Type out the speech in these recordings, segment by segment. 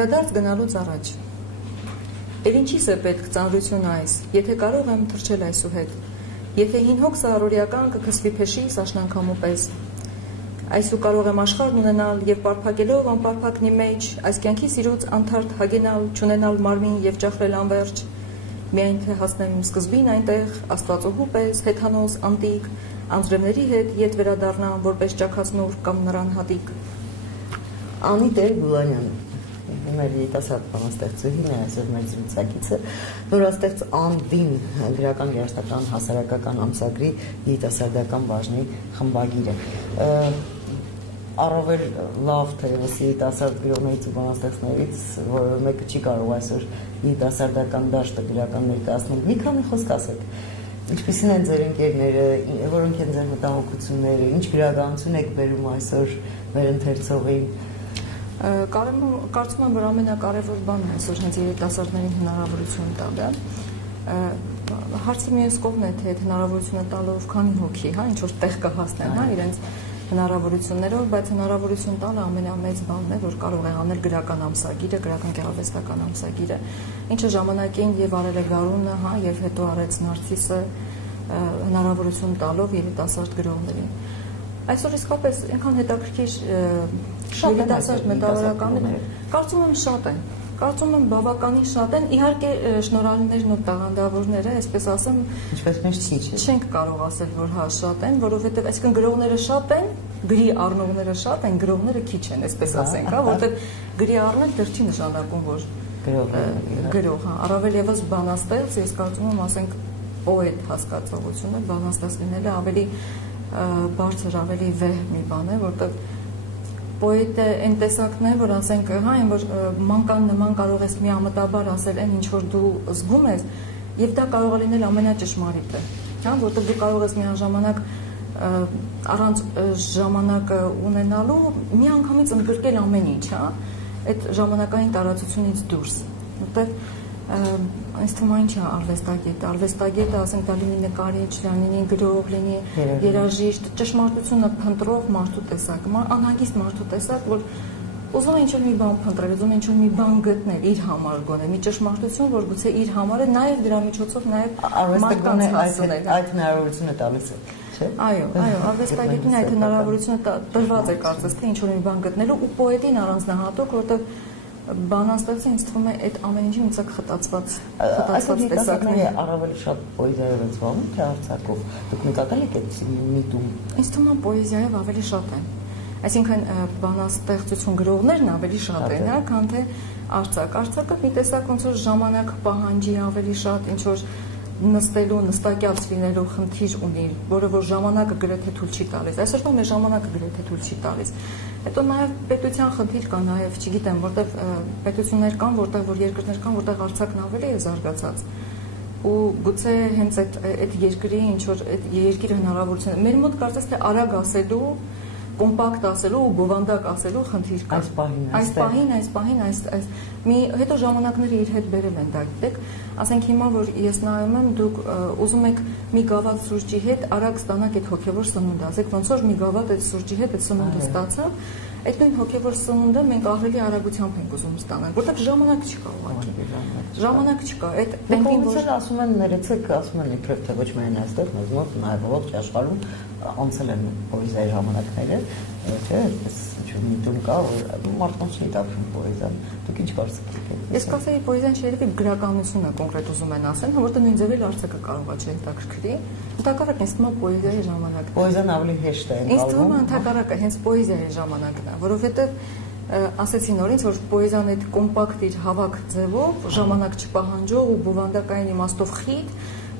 Վերադարձ գնալուց առաջ։ Եվ ինչի՞ս է պետք ծանրություն այս, եթե կարող եմ թռչել այսուհետ, եթե հին հոգս առօրյական կքսվի փեշիս աշնանքամու պես, այսու կարող եմ աշխարհն ունենալ եւ պարփակելով անպարփակնի մեջ, այս կյանքի սիրուց անթարթ հագենալ, չունենալ մարմին եւ ճախրել անվերջ, միայն թե հասնեմ իմ սկզբին այնտեղ, Աստվածոհու պես, հեթանոս, անտիկ, անձրևների հետ ետ վերադառնամ, որպես ճաքասնուր կամ նրան հատիկ։ Անի Տեր Գուլանյան, մեր երիտասարդ բանաստեղծուհին է այսօր մեր զրուցակիցը, նորաստեղծ Անդին գրական երաժշտական հասարակական ամսագրի երիտասարդական բաժնի խմբագիրը։ Առավել լավ թեևս երիտասարդ գրողներից ու բանաստեղծներից, որ մեկը չի կարող այսօր երիտասարդական դաշտը գրական ներկայացնել, մի քանի խոսք ասեք։ Ինչպիսին են ձեր ընկերները, որոնք են ձեր մտահոգությունները, ինչ գրականություն եք բերում այսօր մեր ընթերցողին։ Կարծում եմ, որ ամենակարևոր բանն այսօր հենց երիտասարդներին հնարավորություն տալը։ Հարցը մյուս կողմն է, թե այդ հնարավորությունը տալով քանի հոգի, ինչ որ տեղ կհասնեն, իրենց հնարավորություններով, բայց հնարավորություն տալը ամենամեծ բանն է, որ կարող է անել գրական ամսագիրը, գրական գեղարվեստական ամսագիրը, ինչը ժամանակին եւ արել է Գարունը, եւ հետո արեց Նարցիսը, հնարավորություն տալով երիտասարդ գրողներին։ Այսօր իսկապես այնքան հետաքրքիր երիտասարդ մտավորականներ, կարծում եմ շատ են, կարծում եմ բավականին շատ են, իհարկե շնորհալիներն ու տաղանդավորները, այսպես ասեմ, ինչպես մենք չենք կարող ասել, որ հա շատ են, որովհետև այսինքն գրողները շատ են, գրի առնողները շատ են, գրողները քիչ են, այսպես ասենք, որովհետև գրի առնել դեռ չի նշանակում, որ գրող, առավել եւս բանաստեղծ, ես կարծում եմ, ասենք, պոետ հասկացողությունը, բանաստեղծ լինելը ավելի բարձր, ավելի վեհ մի բան է, որտեղ պոետը այն տեսակն է, որ ասենք, այն որ մանկան նման կարող ես միամտաբար ասել այն ինչ որ դու զգում ես, եւ դա կարող է լինել ամենաճշմարիտը, որտեղ դու կարող ես միաժամանակ առանց ժամանակը ունենալու միանգամից ընդգրկել ամեն ինչ, այդ ժամանակային տարածությունից դուրս, որտեղ այս թվում ինչ է արվեստագետը, ասենք դա լինի նկարիչ, լինի գրող, լինի երաժիշտ, ճշմարտությունը փնտրող մարդու տեսակ, անհագիստ մարդու տեսակ, որ ուզում է ինչ-որ մի բան փնտրել, ուզում է ինչ-որ մի բան գտնել իր համար գոնե, մի ճշմարտություն, որ գուցե իր համար է, նաև դրա միջոցով նաև արվեստագետը այդ հնարավորությունը տալիս է։ Այո, արվեստագետին այդ հնարավորությունը տրված է կարծես թե ինչ-որ մի բան գտնելու ու պոետին առանձնահատուկ, որտեղ բանաստեղծը ինձ թվում է այդ ամեն ինչի մի ցակ խտացված տեսակներ է առավել շատ պոեզիայով են զբաղվում, թե արձակով։ Դուք նկատել եք այդ միտում։ Ինձ թվում է պոեզիայով ավելի շատ են։ Այսինքն բանաստեղծություն գրողներն ավելի շատ են, քան թե արձակ։ Արձակը մի տեսակ ոնց որ ժամանակ պահանջի ավելի շատ, ինչ որ նստելու, նստակյաց լինելու խնդիր ունի, որը որ ժամանակը գրեթե թույլ չի տալիս։ Այսօր մեր ժամանակը գրեթե թույլ չի տալիս։ Հետո նաև պետության խնդիր կա, նաև չգիտեմ, որտեղ պետություններ կան, որտեղ որ երկրներ կան, որտեղ արձակն ավելի է զարգացած։ Ու գուցե հենց այդ երկրի ինչ որ այդ երկիրը հնարավորություն։ Մեր մոտ կարծես թե արագ ասելու, կոմպակտ ասելու ու բովանդակ ասելու խնդիր կա։ Այս պահին հետո ժամանակները իր հետ բերել են դա, գիտեք, ասենք հիմա որ ես նայում եմ, դուք ուզում եք մի գավաթ սուրճի հետ արագ ստանաք այդ հոգևոր սնունդը, ասեք ոնց որ մի գավաթ այդ սուրճի հետ այդ սնունդը ստացավ, այդ նույն հոգևոր սնունդը մենք ահռելի արագությամբ ենք ուզում ստանալ, որտեղ ժամանակ չկա ուղղակի։ Ժամանակ չկա, այդ պենգվինները ասում են ներեցեք, ասում են իբրև թե ոչ միայն այստեղ, մեզ մոտ նաև ողջ աշխարհում անցել են պոեզիայի ժամանակները, չէ՞, այսպես ինչ-որ միտում կա, որ մարդկանց չի տապվում պոեզիան։ Դուք ինչ կարծիք եք։ Ես կասեի պոեզիան երևի գրականությունը կոնկրետ ուզում են ասեն, որտեղ նույն ձևի արձակը կարող է չհետաքրքրի։ Ընդհակառակը ինձ թվում է պոեզիայի ժամանակն է։ Պոեզիան ավելի հեշտ է ընկալվում։ Ինձ թվում է ընդհակառակը հենց պոեզիայի ժամանակն է, որովհետև ասեցի նորից, որ պոեզիան այդ կոմպակտ իր հավաք ձևով, ժամանակ չպահանջող ու բովանդակային իմաստով խիտ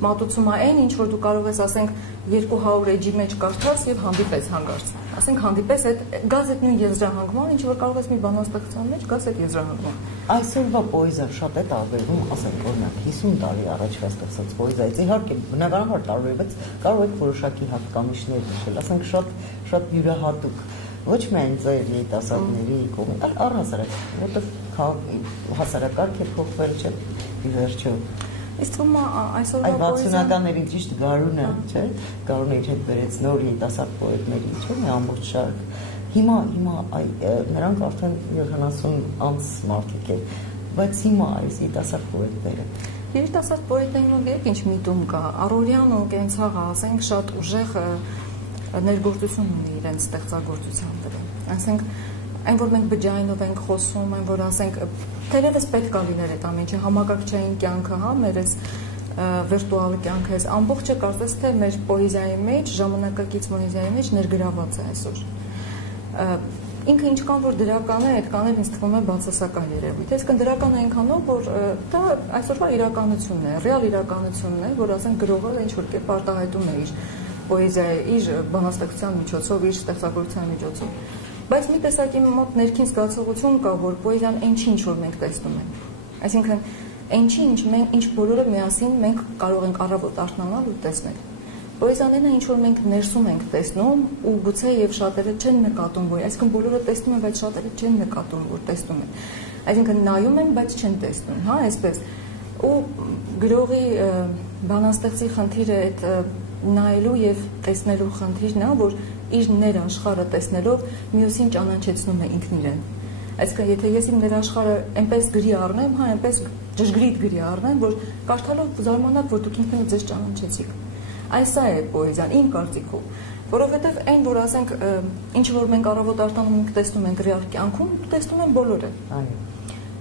մատուցում է այն, ինչ որ դու կարող ես ասենք 200 էջի մեջ կարդաս եւ հանդիպես հանգարց։ Ասենք հանդիպես այդ գազ այդ նույն եզրահանգման, ինչ որ կարող ես մի բանաստեղծության մեջ գաս այդ եզրահանգման։ Այսօրվա պոեզիան շատ է տարբերվում, ասենք օրինակ 50 տարի առաջվա ստեղծած պոեզիայից, իհարկե բնականաբար տարբերված, կարող եք որոշակի հատկանիշներ նշել, ասենք շատ յուրահատուկ, ոչ միայն ձեր երիտասարդների կողմից, այլ առհասարակ, որտեղ հասարակարգ է փոխվել, չէ՞, ի վերջո։ Իսկ թվում է այսօրվա պոեզիան 60-ականների ճիշտ Գարունը, չէ՞, Գարունը իր հետ բերեց նոր երիտասարդ պոետների, չէ՞, մի ամբողջ շարք Հիմա նրանք արդեն 70 անց մարդիկ են, բայց հիմա այս երիտասարդ պոետները երիտասարդ պոետներին ինչ միտում կա, առօրյան ու կենցաղը, ասենք, շատ ուժեղ ներգործություն ունի իրենց ստեղծագործության վրա։ Ասենք, այն որ մենք բջջայինով ենք խոսում, այն որ ասենք, թերևս պետք է լիներ այդ ամենը, համակարգչային կյանքը, հա, մեր այս վիրտուալ կյանքը, այս ամբողջը կարծես թե մեր պոեզիայի մեջ, ժամանակակից պոեզիայի մեջ ներգրաված է այսօր։ Ինքը ինչքան որ դրական է, այդքան էլ ինձ թվում է բացասական երևույթ։ Այսինքն դրական է այնքանով, որ դա այսօրվա իրականությունն է, ռեալ իրականությունն է, որ ասենք գրողը ինչ որ կերպ արտահայտում է իր պոեզիայի, իր բանաստեղծության միջոցով, իր ստեղծագործության միջոցով։ Բայց մի տեսակի մոտ ներքին զգացողություն կա, որ պոեզիան այն ինչ որ մենք տեսնում ենք։ Այսինքն այն ինչ բոլորը միասին մենք կարող ենք առավոտ արթնանալ ու տեսնել։ Պոեզիան այն է, ինչ որ մենք ներսում ենք տեսնում ու գուցե եւ շատերը չեն նկատում, որ այսինքն բոլորը տեսնում են, բայց շատերը չեն նկատում, որ տեսնում են։ Այսինքն նայում են, բայց չեն տեսնում, հա, այսպես։ Ու գրողի բանաստեղծի խնդիրը այդ նայելու եւ տեսնելու խնդիրն է, որ իր ներաշխարհը տեսնելով մյուսին ճանաչեցնում է ինքն իրեն։ Այսինքն եթե ես իմ ներաշխարհը այնպես գրի առնեմ, հա, այնպես ճշգրիտ գրի առնեմ, որ կարդալով զարմանաք, որ դուք ինքնին ձեզ ճանաչեցիք։ Այս է պոեզիան իմ կարծիքով, որովհետև այն որ ասենք ինչ որ մենք առավոտ արտանում ենք տեսնում ենք ռեալ կյանքում, տեսնում են բոլորը։ Այո։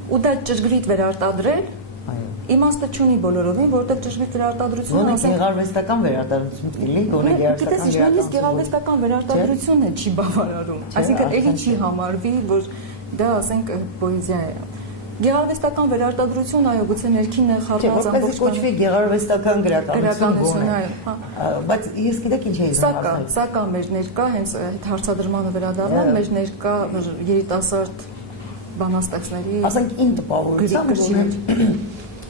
Ու դա ճշգրիտ վերարտադրել, այո, իմաստը չունի բոլորովին, որովհետև ճշգրիտ վերարտադրությունը ասենք գեղարվեստական վերարտադրություն էլի, գոնե գեղարվեստական վերարտադրությունը չի բավարարում։ Այսինքն էլի չի համարվի, որ դա ասենք պոեզիա է։ Գեղարվեստական վերարտադրություն, այո, գուցե ներքին խառնած ամբողջ կոչվի գեղարվեստական գրականություն, այո, բայց ես գիտեք ինչ էի ասել։ Սա մեր ներկա հենց այդ հարցադրմանը վերադառնալ, մեր ներկա երիտասարդ բանաստեղծների, ասենք ին տպավորությամբ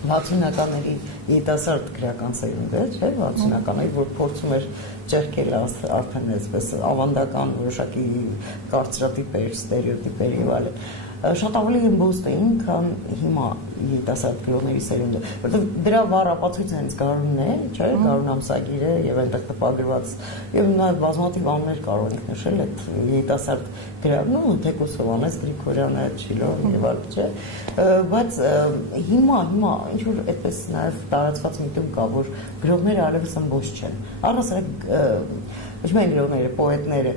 60-ականների երիտասարդ գրական սերունդը, չէ՞, 60-ականների, որ փորձում էր ճեղքել արդեն այսպես ավանդական որոշակի կարծրատիպեր, ստերեոտիպեր եւ այլն, շատ ավելի իմբոստ էին, քան հիմա երիտասարդ գրողների սերունդը, որովհետեւ դրա վառ ապացույցը հենց Գարունն է, չէ՞, Գարուն ամսագիրը եւ այնտեղ տպագրված եւ նաեւ բազմաթիվ անուններ կարող ենք նշել այդ երիտասարդ գրողն ու թեկուզ Հովհաննես Գրիգորյանը, Չիլոն եւ այլն, չէ՞, բայց հիմա ինչ որ այդպես նաեւ տարածված միտում կա, որ գրողները այլևս ըմբոստ չեն։ Առասարակ ոչ միայն գրողները, պոետները,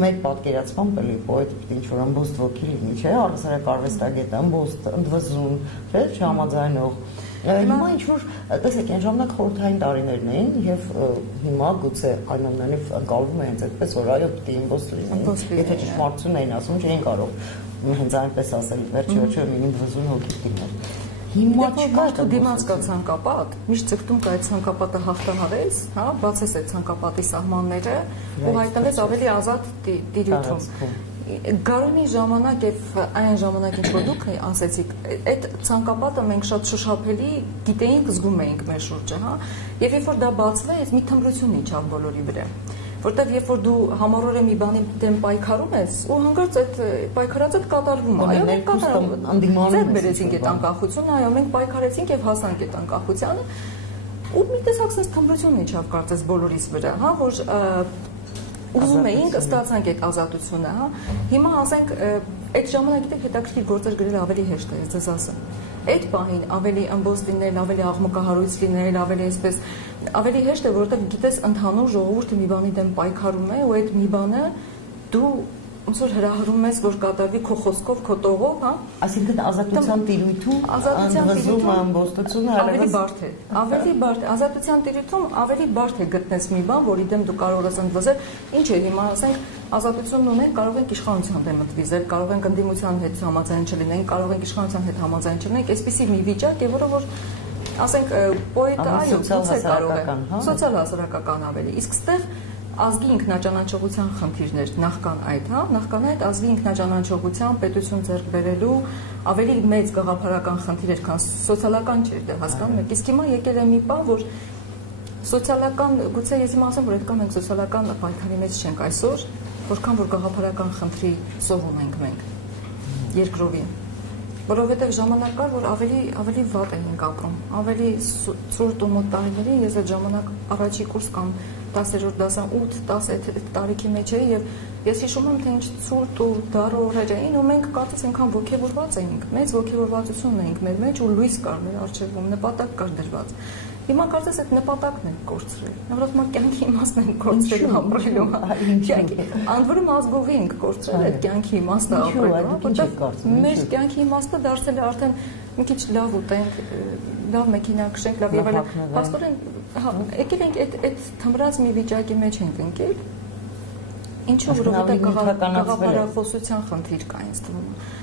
մեր պատկերացմամբ էլի պոետը պիտի ինչ-որ ըմբոստ ոգի լինի, չէ՞, առասարակ արվեստագետ, ըմբոստ, ընդվզուն, չէ՞, չհամաձայնող։ Հիմա ինչ-որ, տեսեք, այն ժամանակ խորհրդային տարիներն էին եւ հիմա գուցե այնուամենայնիվ ընկալվում է հենց այդպես, որ այո, պիտի ըմբոստ լինի, եթե ճշմարտություն էին ասում, չէին կարող հենց այնպես ասել, վերջի-վերջո մի ընդվզուն հոգի դիմել։ Հիմա չկա դիմաց կա ցանկապատ, միշտ ցկտում կա այդ ցանկապատը հաղթահարես, հա, բացես այդ ցանկապատի սահմանները ու հայտնվես ավելի ազատ տիրույթում։ Գարունի ժամանակ եւ այն ժամանակ ինչ որ դուք ասեցիք, այդ ցանկապատը մենք շատ շոշափելի գիտեինք, զգում էինք մեր շուրջը, հա, եւ երբ որ դա բացվեց, մի թմրություն իջավ բոլորի վրա։ Որտեվ երբ որ դու համառորեն մի բանի դեմ պայքարում ես, ու հանգարց այդ պայքարածը կատարվում է։ Այո, մենք կատարում բերեցինք այդ անկախությունը, այո, մենք պայքարեցինք եւ հասանք այդ անկախությանը, ու մի տեսակ sense թմրություն իջավ կարծես բոլորիս վրա, հա, որ ուզում էինք ստացանք այդ ազատությունը, հա։ Հիմա ասենք այդ ժամանակ գիտեք հետաքրքիր գործեր գրել ավելի հեշտ է, ես ասեմ։ Այդ պահին ավելի ըմբոստ լինել, ավելի աղմկահարույց լինել, ավելի այսպես ավելի հեշտ է, որովհետև գիտես ընդհանուր ժողովուրդը մի բանի դեմ պայքարում է ու այդ մի բանը դու ոնց որ հրահրում ես, որ կատարվի քո խոսքով, քո տողով, հա։ Այսինքն ազատության տիրույթում ընդվզումը, ըմբոստությունը ավելի բարդ է։ Ավելի բարդ է։ Ազատության տիրույթում ավելի բարդ է գտնես մի բան, որի դեմ դու կարող ես ընդվզել։ Ինչ է հիմա, ասենք, ազատությունն ունենք, կարող ենք իշխանության դեմ ընդվիզել, կարող ենք ընդդիմության հետ համաձայն չլինենք, կարող ենք իշխանության հետ համաձայն չլինենք, այսպիսի մի վիճակ է, որը որ ասենք պոետը այո, գուցե կարող է սոցիալ հասարակական ավելի։ Իսկ ստեղ ազգի ինքնաճանաչողության խնդիրներ նախքան այդ, հա, նախքան այդ ազգի ինքնաճանաչողության պետություն ձեռք բերելու ավելի մեծ գաղափարական խնդիրներ, քան սոցիալական չէր, դե հասկանում եք։ Իսկ հիմա եկել է մի բան, որ սոցիալական, գուցե ես հիմա ասեմ, որ այդքան մենք սոցիալական պայքարի մեջ չենք այսօր, որքան որ գաղափարական խնդրի սովում ենք մենք երկրովին։ Որովհետև ժամանակ կար, որ ավելի վատ էինք ապրում, ավելի ցուրտ ու մոտ տարիների, ես այդ ժամանակ առաջի կուրս կամ 10-րդ դասան 8-10 տարիքի մեջ էի եւ ես հիշում եմ թե ինչ ցուրտ ու դառը օրեր էին ու մենք կարծես այնքան ոգևորված էինք, մեծ ոգևորվածություն ունեինք մեր մեջ ու լույս կար մեր առջևում, նպատակ կար դրված։ Հիմա կարծես այդ նպատակն ենք կորցրել։ Նորմալ մենք կյանքի իմաստն ենք կորցրել ապրելու։ Ընդ որում ազգովի ենք կորցրել այդ կյանքի իմաստը ապրելու, որտեղ մեր կյանքի իմաստը դարձել է արդեն մի քիչ լավ ուտենք, լավ մեքենա քշենք, լավ եւ այլն։ Փաստորեն, հա, եկել ենք այդ թմրած մի վիճակի մեջ ենք ընկել։ Ինչու որովհետեւ գաղափարախոսության խնդիր կա ինձ թվում է։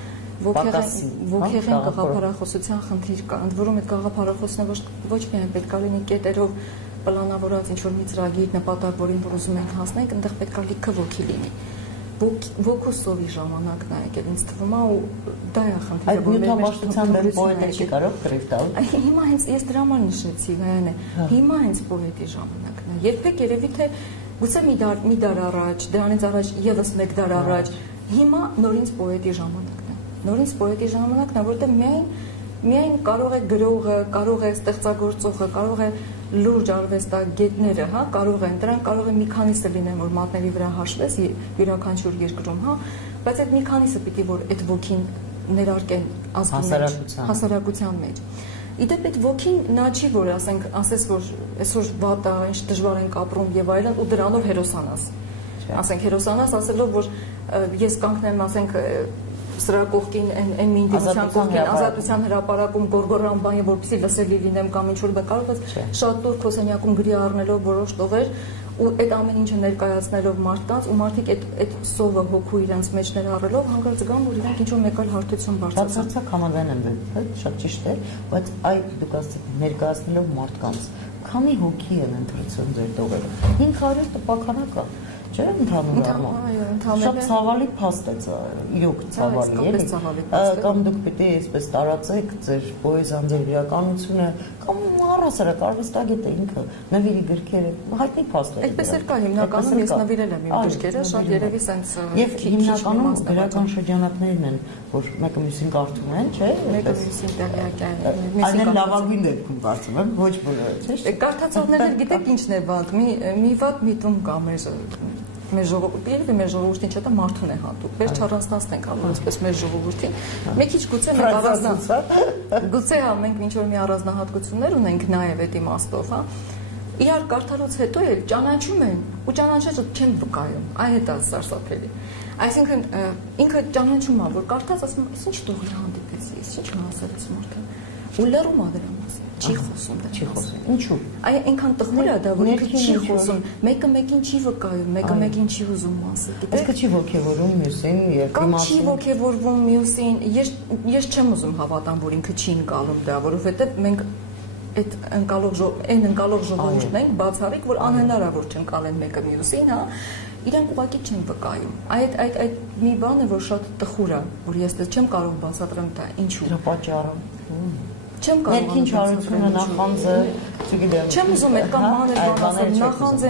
Ոգեղեն գաղափարախոսության խնդիր կա, ընդ որում այդ գաղափարախոսները ոչ միայն պետք է լինի կետերով պլանավորած ինչ-որ մի ծրագիր, նպատակ, որին որ ուզում ենք հասնել, այնտեղ պետք է լիքը ոգի լինի։ Ոգուսովի ժամանակն է եկել, ինձ թվում է, ու դա է խնդիրը, որ մեր մեջ պոետը չի կարող կռիվ տալ։ Հիմա հենց ես դրա համար նշեցի, Գայանե, հիմա հենց պոետի ժամանակն է։ Երբեք երևի թե գուցե մի դար առաջ, դրանից առաջ եւս մեկ դար առաջ, հիմա նորից պոետի ժամանակն է։ Նորից պոետի ժամանակն է, որտեղ միայն կարող է գրողը, կարող է ստեղծագործողը, կարող է լուրջ արվեստագետները, հա, կարող են, դրանք կարող է մի քանիսը լինեն, որ մատների վրա հաշվես յուրաքանչյուր երկրում, հա, բայց այդ մի քանիսը պիտի որ այդ ոգին ներարկեն ազգի մեջ, հասարակության մեջ։ Իդեպ այդ ոգին նա չի, որ ասես որ այսօր վատ է, ինչ դժվար ենք ապրում եւ այլն, ու դրանով հերոսանաս։ Ասենք հերոսանաս ասելով, որ ես կանգնեմ, ասենք սրա կողքին այն մի ինտիմության կողքին ազատության հրապարակում գորգորան բան եւ որպեսի լսելի լինեմ կամ ինչ որ կարող ես շատ դուր քոսենյակում գրի առնելով որոշ տողեր ու այդ ամեն ինչը ներկայացնելով մարդկանց ու մարդիկ այդ սովը հոգու իրենց մեջ ներառելով հանգած զգան որ իրենք ինչ որ մեկ այլ հարթություն բարձրացան։ Դա համաձայն եմ դեպի, շատ ճիշտ է, բայց այդ դուք ասացիք ներկայացնելով մարդկանց քանի հոգի են ընտրություն ձեր տողերը։ 500 տպաքանակ է։ Չէ՞ ընդհանուր առմամբ։ Շատ ցավալի փաստ է, իրոք ցավալի էլի։ Կամ դուք պետք է այսպես տարածեք ձեր պոեզիան, ձեր իրականությունը, կամ առհասարակ արվեստագետը ինքը նվիրի գրքերը, հայտնի փաստ է։ Այդպես էլ կա հիմնականում ես նվիրել եմ իմ գրքերը, շատ երևի սենց եւ հիմնականում գրական շրջանակներն են, որ մեկը մյուսին կարդում են, չէ՞։ Մեկը մյուսին տեղյակ են։ Այն լավագույն դեպքում կարծում եմ, ոչ բոլորը, չէ՞։ Կարդացողներն գիտեք ինչն է վատ, մի վատ միտում կա մեր ժողովրդին, մեր ժողովրդին չէ՞ դա մարդուն է հատուկ։ Վերջ առանձնացնենք ալու այսպես մեր ժողովրդին։ Մի քիչ գուցե մենք գուցե հա մենք ինչ որ մի առանձնահատկություններ ունենք նաև այդ իմաստով, հա։ Իրար կարդալուց հետո էլ ճանաչում են ու ճանաչելը չեն վկայում։ Այն է դա սարսափելի։ Այսինքն ինքը ճանաչում է, որ կարդած ասում է, ինչ տողի հանդիպեցի, ինչ հասարից մարդը։ Ու լռում է դրա մասին։ Չի խոսում դա, չի խոսում։ Ինչու՞։ Այնքան տխուր է դա, որ ինքը չի խոսում, մեկը մեկին չի վկայում, մեկը մեկին չի ուզում ասել։ Իսկ չի ոգևորում մյուսին եւ կամ չի ոգևորվում մյուսին։ Ես չեմ ուզում հավատամ, որ ինքը չի ընկալում դա, որովհետեւ մենք այդ ընկալող ժողովուրդն ենք, բացառիկ, որ անհնար է որ չընկալեն մեկը մյուսին, հա։ Իրենք ուղղակի չեն վկայում։ Այդ մի բան է, որ շատ տխուր է, որ ես դա չեմ կարող բացատրեմ դա ինչու։ Դրա պատճառը։ Չեմ կարող ներքին չարությունը նախանձը, չգիտեմ։ Չեմ ուզում այդ կամ մանր նախանձ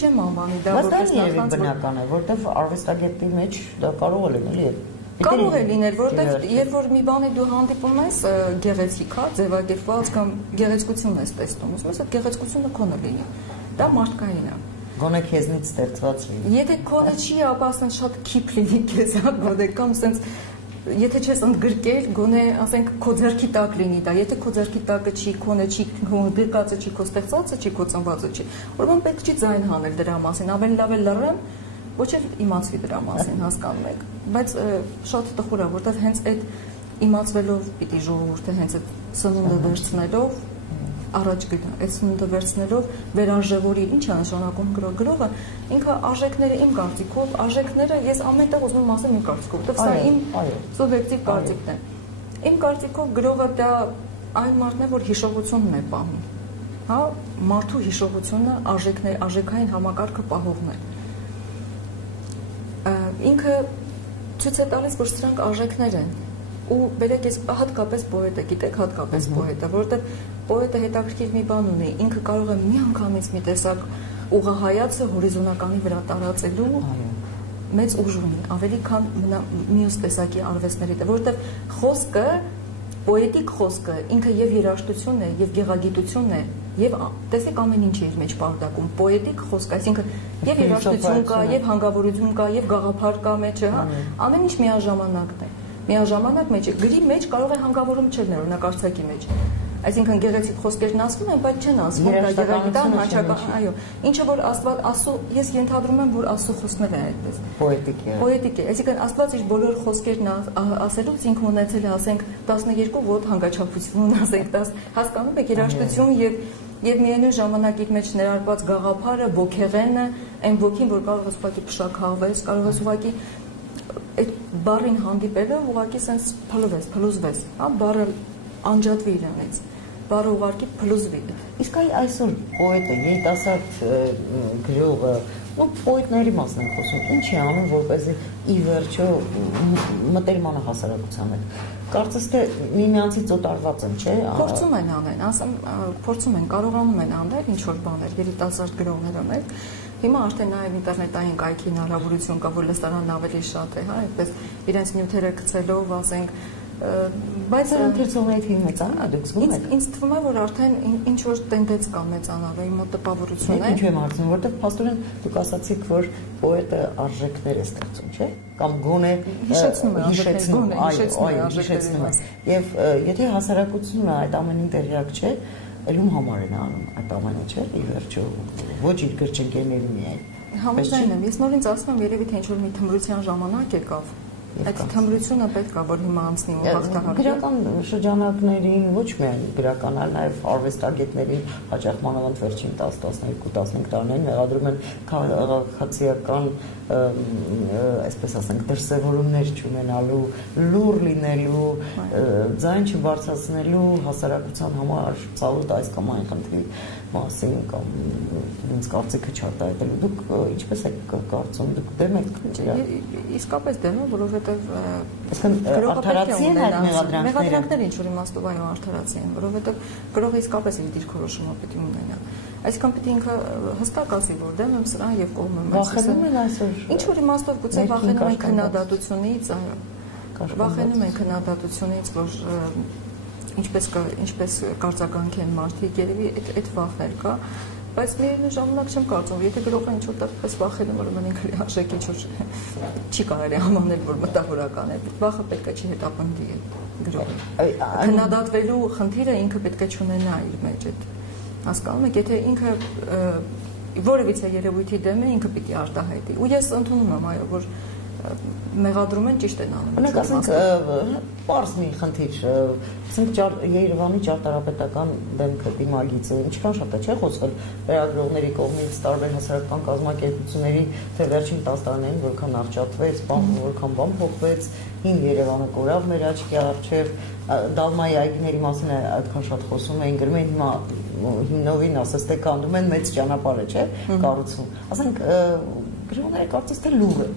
չեմ անվանի դա որպես նախանձ։ Բնական է, որտեվ արվեստագետի մեջ դա կարող է լինել եւ կարող է լինել, որտեվ երբ որ մի բանի դու հանդիպում ես գեղեցիկ, հա, ձևակերպված կամ գեղեցկություն ես տեսնում, ուզում ես այդ գեղեցկությունը քոնը լինի։ Դա մարդկային է։ Գոնե քեզնից ստեղծված լինի։ Եթե քոնը չի, ապա ասեն շատ քիփ լինի քեզ, հա, գոնե կամ sense եթե չես ընդգրկել, գոնե ասենք քո ձեռքի տակ լինի դա, եթե քո ձեռքի տակը չի, քոնը չի, քո գրկածը չի, քո ստեղծածը չի, քո ծնվածը չի, ուրեմն պետք չի ձայն հանել դրա մասին, ավելի լավ է լռեմ, ոչ էլ իմացվի դրա մասին, հասկանում եք, բայց շատ տխուր է, որտեղ հենց այդ իմացվելով պիտի ժողովուրդը հենց այդ սնունդը վերցնելով առաջ գնա, այդ սնունդը վերցնելով վերարժևորի, ինչ է նշանակում գրողը, ինքը արժեքները իմ կարծիքով, արժեքները ես ամենտեղ ուզում եմ ասեմ իմ կարծիքով, որտեղ սա իմ սուբյեկտիվ կարծիքն է։ Իմ կարծիքով գրողը դա այն մարդն է, որ հիշողությունն է պահում, հա, մարդու հիշողությունը, արժեքային համակարգը պահողն է։ Ինքը ցույց է տալիս, որ սրանք արժեքներ են։ Ու բերեք ես հատկապես պոետը, գիտեք, հատկապես պոետը, որովհետև պոետը հետաքրքիր մի բան ունի, ինքը կարող է միանգամից մի տեսակ ուղղահայացը հորիզոնականի վրա տարածելու մեծ ուժ ունի, ավելի քան մյուս տեսակի արվեստների, որովհետև խոսքը պոետիկ խոսքը ինքը եւ երաժշտությունն է, եւ գեղագիտությունն է, եւ տեսեք ամեն ինչի իր մեջ պարունակում պոետիկ խոսք, այսինքն եւ երաժշտություն կա, եւ հանգավորություն կա, եւ գաղափար կա մեջը, հա, ամեն ինչ միաժամանակ է։ Միաժամանակ մեջ գրի մեջ կարող է հանգավորում չլինել, օրինակ արձակի մեջ։ Այսինքն գեղեցիկ խոսքերն ասվում են, բայց չեն ասվում, դա գեղագիտական հաճախ, այո, ինչը որ Աստված ասու, ես ենթադրում եմ, որ Աստծո խոսքն է այդպես։ Պոետիկ է։ Պոետիկ է, այսինքն Աստված իր բոլոր խոսքերն ասելուց ինքը ունեցել է, ասենք 12 ոտ հանգաչափություն, ասենք 10, հասկանում եք, երաժշտություն եւ միևնույն ժամանակ իր մեջ ներառված գաղափարը, ոգեղենը, այն ոգին, որ կարող է ուղղակի փշաքաղվես, կարող է ուղղակի այդ բառին հանդիպելով ուղղակի sense փլուզվես, հա, բառը անջատվի իրանից, բառը ուղղակի փլուզվի։ Իսկ այսօր պոետը, երիտասարդ գրողը, ու պոետների մասն են խոսում, ինչ է անում, որպեսզի ի վերջո մտերմանը հասարակության հետ։ Կարծես թե միմյանցից օտարված են, չէ՞։ Փորձում են անեն, ասեմ, փորձում են, կարողանում են անել ինչ որ բաներ, երիտասարդ գրողները մեկ։ Հիմա արդեն նաև ինտերնետային կայքի հնարավորություն կա, որ լսարանն ավելի շատ է, հա, այդպես իրենց նյութերը գցելով, ասենք, բայց ընթերցողների թիվը մեծանա, դուք զգում եք։ Ինձ թվում է, որ արդեն ինչ որ տենդենց կա մեծանալու, իմ մոտ տպավորություն է։ Ինչու եմ հարցնում, որտեղ փաստորեն դուք ասացիք, որ պոետը արժեքներ է ստեղծում, չէ՞։ Կամ գոնե հիշեցնում է։ Եվ եթե հասարակությունը այդ ամենին տեղյակ չէ, ելում համար են անում այդ ամենը, չէ՞, ի վերջո ոչ իր գրչընկերների միայն։ Համաձայն եմ, ես նորից ասում եմ, երևի թե ինչ որ մի թմրության ժամանակ եկավ։ Այդ թմրությունը պետք է որ հիմա անցնի ու հաղթահարի։ Գրական շրջանակներին ոչ միայն գրական, այլ նաև արվեստագետներին հաճախ մանավանդ վերջին 10-12-15 տարիներին մեղադրում են քաղաքացիական, այսպես ասենք, դրսևորումներ չունենալու, լուր լինելու, ձայն չբարձրացնելու հասարակության համար ցավոտ այս կամ այն խնդրի մասին կամ ինձ կարծիքը չարտահայտելու։ Դուք ինչպես եք կարծում, դուք դեմ եք։ Իսկապես դեմ եմ, որովհետև արդարացի են այդ մեղադրանքները։ Մեղադրանքները ինչ որ իմաստով այո արդարացի են, որովհետև գրողը իսկապես իր դիրքորոշումը պետք է ունենա։ Այսինքն պետք է ինքը հստակ ասի, որ դեմ եմ սրան եւ կողմ եմ։ Վախենում են այսօր։ Ինչ որ իմաստով գուցե վախենում են քննադատությունից, այո։ Վախենում են քննադատությունից, որ ինչպես կարծականքի են մարդիկ, երևի այդ վախներ կա, բայց միևնույն ժամանակ չեմ կարծում, եթե գրողը ինչ որտեղ պես վախենում, ուրեմն ինքը արժեք ինչ որ չի կարելի համանել, որ մտավորական է, վախը պետք է չի հետապնդի գրողը։ Քննադատվելու խնդիրը ինքը պետք է չունենա իր մեջ այդ, հասկանում եք, եթե ինքը որևիցե երևույթի դեմ է, ինքը պիտի արտահայտի։ Ու ես ընդունում եմ, այո, որ մեղադրում են ճիշտ են անում։ Օրինակ ասենք պարզ մի խնդիր, ասենք Երևանի ճարտարապետական դեմքը դիմագիծը ինչքան շատ է չէ խոսվել վերագրողների կողմից տարբեր հասարակական կազմակերպությունների, թե վերջին 10 տարիներին որքան արճատվեց, որքան բան փոխվեց, հին Երևանը կորավ մեր աչքի առջև, Դալմայի այգիների մասին է այդքան շատ խոսում էին, գրում են հիմա հիմնովին ասես թե կանդում են մեծ ճանապարհը, չէ, կառուցում։ Ասենք գրողները կարծես թե լուր են։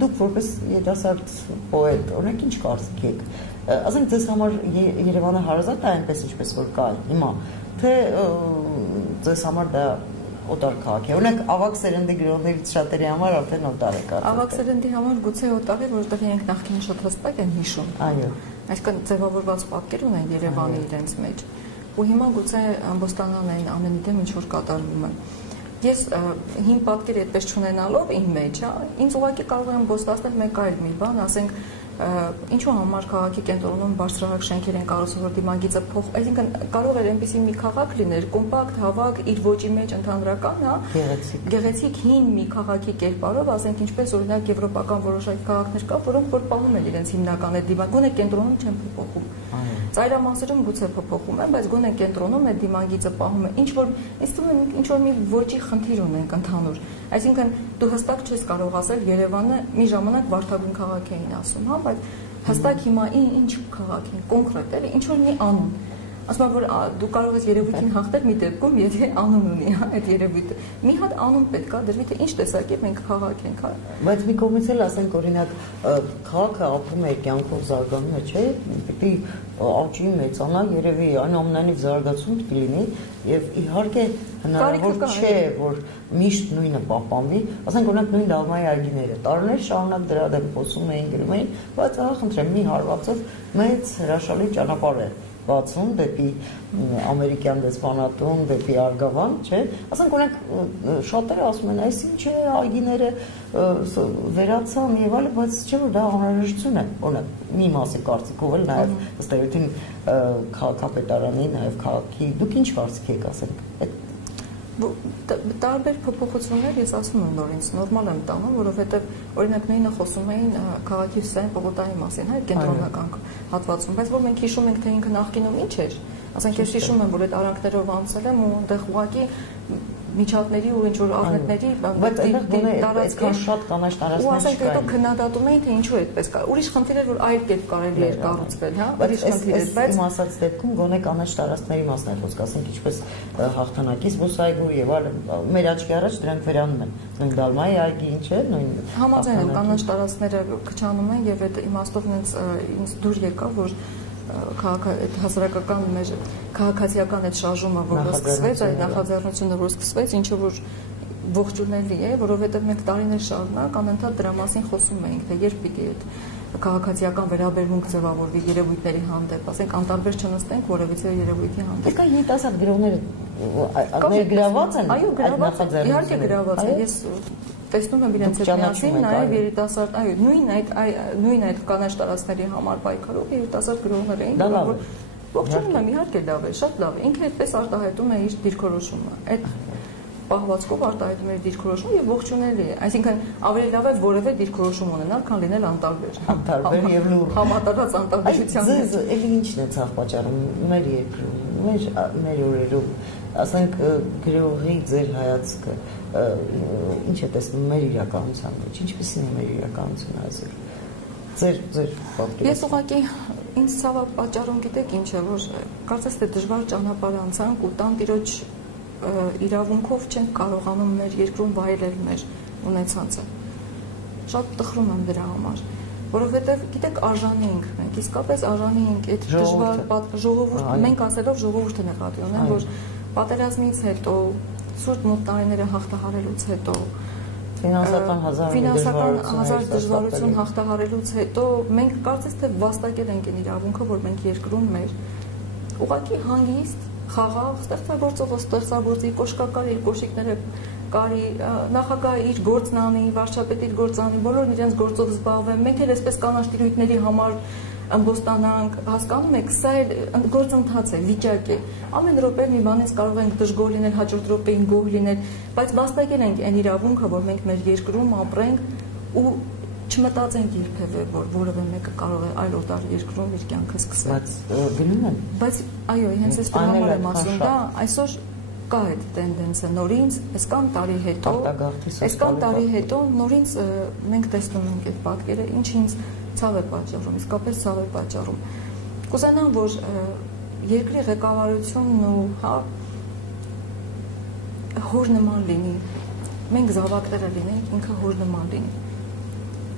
Դուք որպես երիտասարդ պոետ, օրինակ ինչ կարծիք եք։ Ասենք ձեզ համար Երևանը հարազատ է այնպես ինչպես որ կա հիմա, թե ձեզ համար դա օտար քաղաք է։ Օրինակ ավագ սերնդի գրողներից շատերի համար արդեն օտար է կարծես։ Ավագ սերնդի համար գուցե օտար է, որովհետև իրենք նախկինում շատ հստակ են հիշում։ Այո։ Այսինքն ձևավորված պատկեր ունեն Երևանի իրենց մեջ։ Ու հիմա գուցե ամբոստանան այն ամենի դեմ ինչ որ կատարվում է։ Ես հին պատկեր այդպես չունենալով իմ մեջ, ինձ ուղղակի կարող եմ բոստացնել մեկ այլ մի բան, ասենք ինչու համար քաղաքի կենտրոնում բարձրահարկ շենքեր են կառուցվում, որ դիմագիծը այսինքն կարող էր այնպեսի մի քաղաք լիներ, կոմպակտ, հավաք, իր ոճի մեջ ընդհանրական, հա, գեղեցիկ հին մի քաղաքի կերպարով, ասենք ինչպես օրինակ եվրոպական որոշակի քաղաքներ կա, որոնք որ պահում են իրենց հիմնական այդ դիմագիծը կենտրոնում չեն փոփոխում։ Ծայրամասերում գուցե փոփոխում են, բայց գոնե կենտրոնում այդ դիմագիծը պահում է։ Ինչ որ ինձ թվում է ինչ որ մի ոճի խնդիր ունենք ընդհանուր։ Այսինքն դու հստակ չես կարող ասել Երևանը մի ժամանակ վարդագույն քաղաք էին ասում, հա, բայց հստակ հիմա ինչ քաղաք է, կոնկրետ էլի ինչ որ մի անուն։ ասում եմ, որ դու կարող ես երևույթին հաղթել մի դեպքում, եթե անուն ունի, հա, այդ երևույթը։ Մի հատ անուն պետք է դրվի, թե ինչ տեսակ է մենք քաղաք ենք, հա։ Բայց մի կողմից էլ ասենք օրինակ քաղաքը ապրում է կյանքով զարգանում է, չէ՞, պիտի աճի մեծանա, երևի այնուամենայնիվ զարգացում պիտի լինի եւ իհարկե հնարավոր չէ, որ միշտ նույնը պահպանվի, ասենք օրինակ նույն Դալմայի այգիները տարիներ շարունակ դրա դեմ խոսում էին, գրում էին, բայց ահա խնդրեմ մի հարվածով մեծ հրաշալի ճանապարհ է բացում դեպի ամերիկյան դեսպանատուն, դեպի Արգավան, չէ՞։ Ասենք օրինակ շատերը ասում են, այս ինչ է, այգիները վերացան եւ այլն, բայց չէ՞ որ դա անհրաժեշտություն է։ Օրինակ մի մասի կարծիքով էլ նաեւ ըստ էության քաղաքապետարանի, նաեւ քաղաքի, դուք ինչ կարծիք եք, ասենք։ Տարբեր փոփոխություններ ես ասում եմ նորից նորմալ եմ տանում, որովհետև օրինակ նույնը խոսում էին քաղաքի Հուսային պողոտայի մասին, հա, կենտրոնական հատվածում, բայց որ մենք հիշում ենք, թե ինքը նախկինում ինչ էր, ասենք ես հիշում եմ, որ այդ արանքներով անցել եմ ու այնտեղ ուղղակի միջատների ու ինչ-որ առնետների տարածքան շատ կանաչ տարածքներ ու ասենք հետո քննադատում էին, թե ինչու այդպես կա։ Ուրիշ խնդիր էր, որ այլ կերպ կարելի էր կառուցվել, հա, ուրիշ խնդիր էր, բայց իմ ասած դեպքում գոնե կանաչ տարածքների մասն է խոսք, ասենք ինչպես հաղթանակի զբոսայգու եւ այլն, մեր աչքի առաջ դրանք վերանում են։ Նույն Դալմայի այգի ինչ է, նույն համաձայն եմ, կանաչ տարածքները քչանում են եւ այդ իմաստով ինձ դուր եկավ, որ այդ հասարակական մեր քաղաքացիական այդ շարժումը, որ սկսվեց, այդ նախաձեռնությունը, որ սկսվեց, ինչը որ ողջունելի է, որովհետև մենք տարիներ շարունակ անընդհատ դրա մասին խոսում էինք, թե երբ պիտի այդ քաղաքացիական վերաբերմունք ձևավորվի երևույթների հանդեպ, ասենք անտարբեր չնստենք որևիցե երևույթի հանդեպ։ Իսկ երիտասարդ գրողները ներգրաված են։ Այո, գրաված են, իհարկե գրաված են։ Ես տեսնում եմ իրենց հետ միասին նաև երիտասարդ, այո, նույն այդ կանաչ տարածքների համար պայքարող երիտասարդ գրողներ էին, որ ողջունում եմ, իհարկե լավ է, շատ լավ է։ Ինքը այդպես արտահայտում է իր դիրքորոշումը։ Այդ պահվածքով արտահայտում է իր դիրքորոշումը եւ ողջունելի է։ Այսինքն ավելի լավ է որևէ դիրքորոշում ունենալ, քան լինել անտարբեր։ Անտարբեր եւ լուռ։ Համատարած անտարբերության հետ։ Ձեզ էլի ինչն է ցավ պատճառում մեր երկրում, մեր օրերում, ասենք գրողի ձեր հայացքը ինչ է տեսնում մեր իրականության մեջ, ինչպեսին է մեր իրականությունը այսօր։ Ձեր պատկերը։ Ես ուղղակի ինձ ցավը պատճառում գիտեք ինչ է, որ կարծես թե դժվար ճանապարհ անցանք ու տանտիրոջ իրավունքով չենք կարողանում մեր երկրում վայելել մեր ունեցածը։ Շատ տխրում եմ դրա համար, որովհետև գիտեք արժանի ենք մենք, իսկապես արժանի ենք այդ դժվար ժողովուրդ, մենք ասելով ժողովուրդը նկատի ունեմ, որ պատերազմից հետո, ցուրտ մոտ տարիները հաղթահարելուց հետո, ֆինանսական հազար դժվարություն հաղթահարելուց հետո մենք կարծես թե վաստակել ենք այն իրավունքը, որ մենք երկրում մեր ուղղակի հանգիստ խաղաղ ստեղծագործի, կոշկակար իր կոշիկները կարի, նախագահը իր գործն անի, վարչապետը իր գործն անի, բոլորն իրենց գործով զբաղվեն, մենք էլ այսպես կանաչ տիրույթների համար ըմբոստանանք, հասկանում եք, սա էլ գործընթաց է, վիճակ է։ Ամեն րոպե մի բանից կարող ենք դժգոհ լինել, հաջորդ րոպեին գոհ լինել, բայց վաստակել ենք այն իրավունքը, որ մենք մեր երկրում ապրենք ու չմտածենք երբևէ, որ որևէ մեկը կարող է այլ օտար երկրում իր կյանքը սկսել։ Բայց գնում են։ Բայց այո, հենց այս դրամը եմ ասում, դա այսօր կա այդ տենդենսը նորից, այսքան տարի հետո նորից մենք տեսնում ենք այդ պատկերը, ինչը ինձ ցավ է պատճառում, իսկապես ցավ է պատճառում։ Կուզենամ, որ երկրի ղեկավարությունն ու հոր նման լինի, մենք զավակները լինենք, ինքը հոր նման լինի։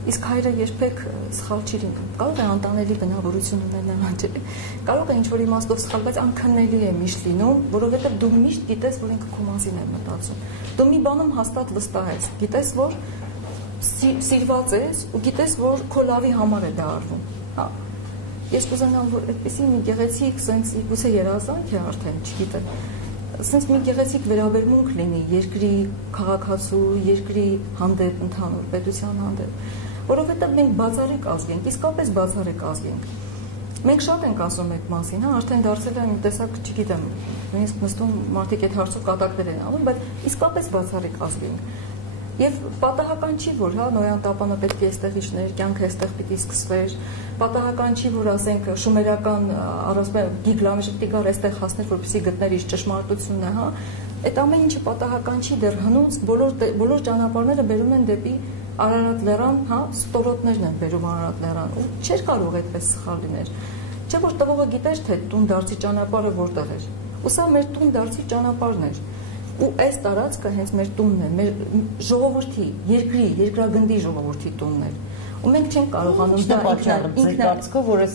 Իսկ հայրը երբեք սխալ չի լինում։ Կարող է անտանելի բնավորություն ունենալ, չէ՞։ Կարող է ինչ-որ իմաստով սխալ, բայց անքննելի է միշտ լինում, որովհետև դու միշտ գիտես, որ ինքը քո մասին է մտածում։ Դու մի բանում հաստատ վստահ ես, գիտես, որ սիրված ես ու գիտես, որ քո լավի համար է դա արվում։ Հա։ Ես կուզենամ, որ այդպեսի մի գեղեցիկ, սենց գուցե երազանք է արդեն, չգիտեմ։ Սենց մի գեղեցիկ վերաբերմունք լինի երկրի քաղաքացու, երկրի հանդեպ ընդհանուր պետության հանդեպ, որովհետև մենք բացառիկ ազգ ենք, իսկապես բացառիկ ազգ ենք։ Մենք շատ ենք ասում այդ մասին, հա, արդեն դարձել է մի տեսակ, չգիտեմ, նույնիսկ նստում մարդիկ այդ հարցով կատակներ են անում, բայց իսկապես բացառիկ ազգ ենք։ Եվ պատահական չի, որ հա Նոյան Տապանը պետք է այստեղ իջներ, կյանքը այստեղ պիտի սկսվեր։ Պատահական չի, որ ասենք շումերական առասպել գիգլամեշը պիտի գար այստեղ հասներ, որպեսզի գտներ իր ճշմարտությունը, հա։ Այդ ամեն ինչը պատահական չի, դեռ հնուց բոլոր ճանապարհները բերում են դեպի Արարատ լեռան, հա, ստորոտներն են բերում Արարատ լեռան, ու չէր կարող այդպես սխալ լինել։ Չէ՞ որ տվողը գիտեր, թե տուն դարձի ճանապարհը որտեղ էր։ Ու սա մեր տուն դարձի ճանապարհն էր։ Ու այս տարածքը հենց մեր տունն է, մեր ժողովրդի, երկրի, երկրագնդի ժողովրդի տունն է։ Ու մենք չենք կարողանում դա ինքնաճանաչմամբ, որ այս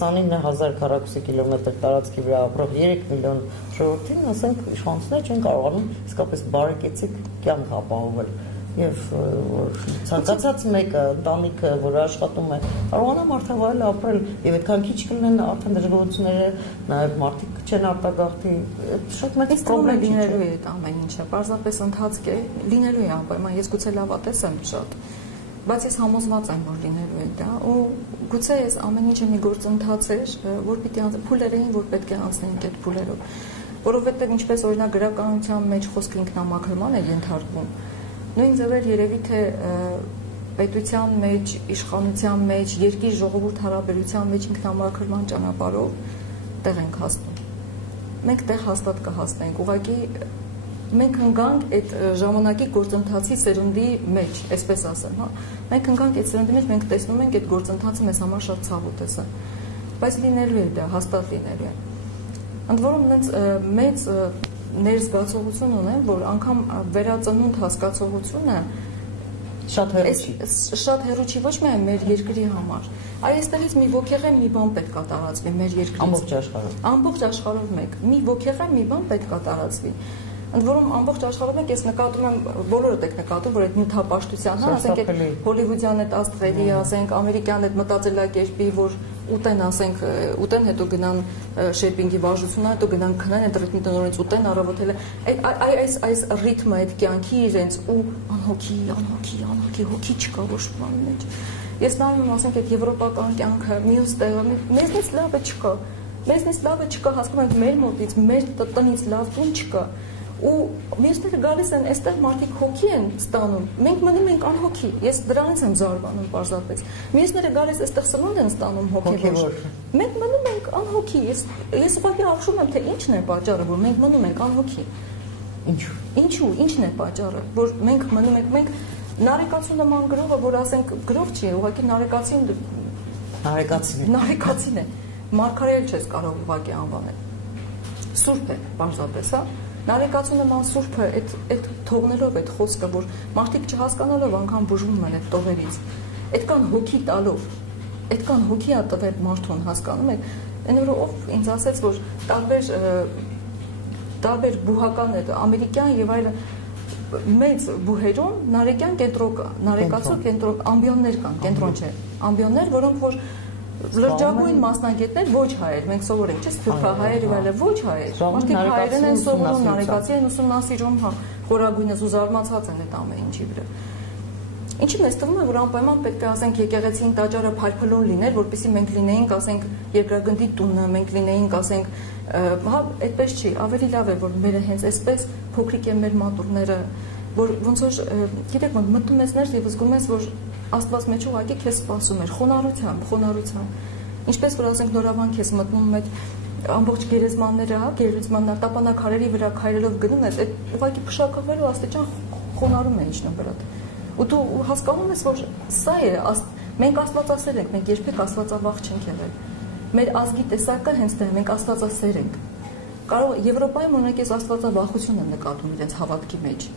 29000 քառակուսի կիլոմետր տարածքի վրա ապրող 3 միլիոն ժողովրդին, ասենք, իշխանությունները չեն կարողանում իսկապես բարեկեցիկ կյանք ապահովել։ Եվ ցանկացած մեկը ընտանիքը, որ աշխատում է, կարողանա մարդավայել ապրել, եւ այդքան քիչ կլինեն արդեն դժգոհությունները, նաեւ մարդիկ չեն արտագաղթի, շատ մեծ խնդրում լինելու է այդ ամեն ինչը, պարզապես ընթացք է, լինելու է անպայման, ես գուցե լավատես եմ շատ, բայց ես համոզված եմ, որ լինելու է դա, ու գուցե այս ամեն ինչը մի գործընթաց էր, որ պիտի փուլեր էին, որ պետք է անցնեինք այդ փուլերով, որովհետեւ ինչպես օրինակ գրականության մեջ խոսքը ինքնամաքրման է ենթարկվում, նույն ձևեր երևի թե պետության մեջ, իշխանության մեջ, երկրի ժողովուրդ հարաբերության մեջ ինքնամաքրման ճանապարհով տեղ ենք հասնում։ Մենք տեղ հաստատ կհասնենք, ուղղակի մենք ընկանք այդ ժամանակի գործընթացի սերունդի մեջ, այսպես ասեմ, հա։ Մենք ընկանք այդ սերունդի մեջ, մենք տեսնում ենք այդ գործընթացը մեզ համար շատ ցավոտ է, բայց լինելու է դա, հաստատ լինելու է։ Ընդ որում մեծ ներզգացողություն ունեմ, որ անգամ վերածնունդ հասկացողությունը շատ հեռու չի ոչ միայն մեր երկրի համար, այլ այստեղից մի ոգեղեն մի բան պետք է տարածվի մեր երկրից։ Ամբողջ աշխարհով մեկ։ Մի ոգեղեն մի բան պետք է տարածվի։ Ընդ որում ամբողջ աշխարհով մեկ ես նկատում եմ, բոլորդ եք նկատում, որ այդ նյութապաշտության, հա, ասենք այդ հոլիվուդյան այդ աստղերի, ասենք ամերիկյան այդ մտածելակերպի, որ ուտեն, ասենք, ուտեն, հետո գնան շեփինգի վարժությունն, հետո գնան քնան, այդ ռիթմի տնօրենից ուտեն, առավոտելը, այս ռիթմը, այդ կյանքի իրենց ու անհոգի, հոգի չկա ոչ բանի մեջ։ Ես նայում եմ, ասենք, այդ եվրոպական կյանքը, մյուս տեղը, մեզնից լավը չկա։ Մեզնից լավը չկա, հասկանում եք, մեր մոտից, մեր տնից լավ տուն չկա։ Ու մյուսները գալիս են, այստեղ մարդիկ հոգի են ստանում, մենք մնում ենք անհոգի, ես դրանից եմ զարմանում պարզապես։ Մյուսները գալիս այստեղ սնունդ են ստանում հոգևոր, մենք մնում ենք անհոգի, ես ուղղակի ապշում եմ, թե ինչն է պատճառը, որ մենք մնում ենք անհոգի։ Ինչու, ինչն է պատճառը, որ մենք մնում ենք, մենք նարեկացու նման գրողը, որ ասենք գրող չի, ուղղակի նարեկացին է, մարգարել չես կարող ուղղակի անվանել, սուրբ է պարզապես, հա։ Նարեկացու նման սուրբը այդ թողնելով այդ խոսքը, որ մարդիկ չհասկանալով անգամ բուժվում են այդ տողերից, այդքան հոգի տալով, այդքան հոգի ա տվել մարդուն, հասկանում եք, այն որ ով ինձ ասեց, որ տարբեր բուհական այդ ամերիկյան եւ այլ մեծ բուհերում նարեկյան կենտրոն կա, նարեկացու կենտրոն, ամբիոններ կան, կենտրոն չէ, ամբիոններ, որոնք որ լրջագույն մասնագետներ ոչ հայեր, մենք սովոր ենք, չէ՞, սփյուռքահայեր եւ այլն, ոչ հայեր, մարդիկ հայերեն են սովորում, նարեկացի են ուսումնասիրում, հա, խորագույնս ու զարմացած են այդ ամեն ինչի վրա։ Ինչի մեզ թվում է, որ անպայման պետք է ասենք եկեղեցին տաճարը փայլփլուն լիներ, որպեսզի մենք լինեինք, ասենք, երկրագնդի տունը, մենք լինեինք, ասենք, հա, այդպես չի, ավելի լավ է, որ մեր հենց այսպես փոքրիկ են մեր մատուրները, որ ոնց որ գիտեք, մտնում ես ներս եւ զգում ես, որ Աստված մեջ ուղղակի քեզ սպասում էր խոնարհությամբ։ Ինչպես որ ասենք նորավանք ես մտնում այդ ամբողջ գերեզմանները, հա, գերեզմաններ տապանակարերի վրա քայլելով գնում ես, այդ ուղղակի փշակվելու աստիճան խոնարհում է իջնում վրատ։ Ու դու հասկանում ես, որ սա է, մենք աստվածասեր ենք, մենք երբեք աստվածավախ չենք եղել։ Մեր ազգի տեսակը հենց դա է, մենք աստվածասեր ենք։ Կարող Եվրոպայում օրինակ ես աստվածավախություն եմ նկատում իրենց հավատքի մեջ։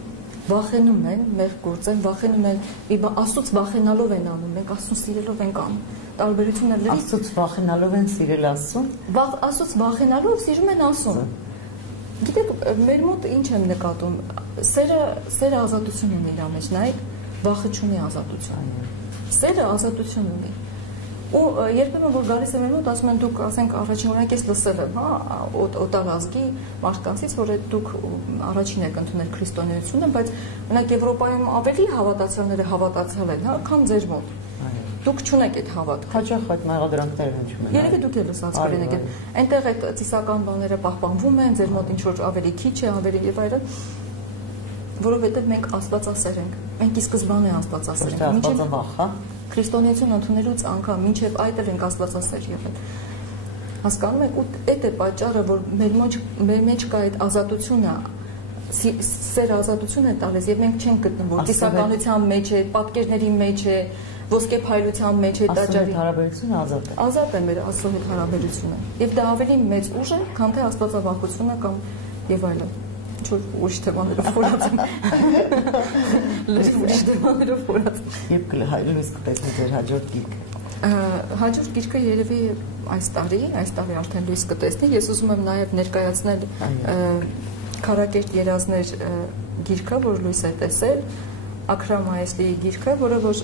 Վախենում են, մեր գործեն, վախենում են, Աստծուց վախենալով են անում, մենք Աստծուն սիրելով ենք անում։ Տարբերությունը լրիվ Աստծուց վախենալով են սիրել Աստծուն։ Աստծուց վախենալով սիրում են Աստծուն։ Գիտեք, մեր մոտ ինչ եմ նկատում, սերը ազատություն ունի իր մեջ, նայեք, վախը չունի ազատություն։ Սերը ազատություն ունի։ Ու երբեմն որ գալիս եմ մոտ, ասում են դուք, ասենք, առաջին օրինակ ես լսել եմ, հա, օտար ազգի մարդկանցից, որ դուք առաջին եք ընդունել քրիստոնեությունը, բայց օրինակ Եվրոպայում ավելի հավատացյալները հավատացյալ են, հա, քան ձեր մոտ։ Դուք չունեք այդ հավատքը։ Հաճախ այդ մեղադրանքները հնչում են։ Երևի դուք էլ լսած կլինեք, այնտեղ այդ ծիսական բաները պահպանվում են, ձեր մոտ ինչ որ ավելի քիչ է, ավելի եւ այլն, որովհետեւ մենք աստվածասեր ենք։ Մենք ի սկզբանե աստվածասեր ենք։ Աստվածավախ, հա։ Քրիստոնեություն ընդունելուց անգամ մինչև այդ ենք աստվածասեր եղել։ Հասկանում եք, ու այդ է պատճառը, որ մեր մեջ կա այդ ազատությունը, սեր ազատություն է տալիս, եւ մենք չենք գտնում, որ ծիսականության մեջ է, պատկերների մեջ է, ոսկե փայլության մեջ է տաճարի հարաբերությունը ազատ է։ Ազատ է մեր Աստծո հետ հարաբերությունը։ Եվ դա ավելի մեծ ուժ է, քան թե աստվածավախությունը կամ եւ այլն։ Ինչ-որ ուրիշ թեմաներով խորած եմ։ Լրիվ ուրիշ թեմաներով խորած։ Եվ լույս կտեսնի ձեր հաջորդ գիրքը։ Հաջորդ գիրքը երևի այս տարի արդեն լույս կտեսնի։ Ես ուզում եմ նաև ներկայացնել Քարակերտ երազներ գիրքը, որ լույս է տեսել, Աքրամ Այեսլիի գիրքը, որը որ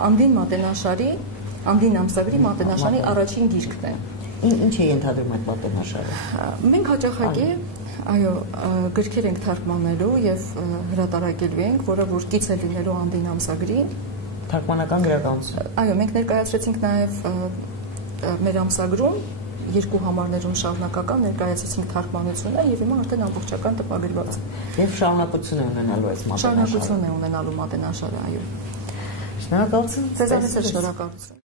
Անդին ամսագրի մատենաշարի առաջին գիրքն է։ Ինչ է ենթադրում այդ մատենաշարը։ Մենք հաճախակի գրքեր ենք թարգմանելու եւ հրատարակելու ենք, որը որ կից է լինելու Անդին ամսագրին։ Թարգմանական գրականություն։ Այո, մենք ներկայացրեցինք նաև մեր ամսագրում երկու համարներում շարունակական ներկայացրեցինք թարգմանությունը եւ հիմա արդեն ամբողջական տպագրված է։ Եվ շարունակություն է ունենալու այս մատենաշարը։ Շարունակություն է ունենալու մատենաշարը, այո։ Շնորհակալություն։ Ձեզանից շնորհակալություն։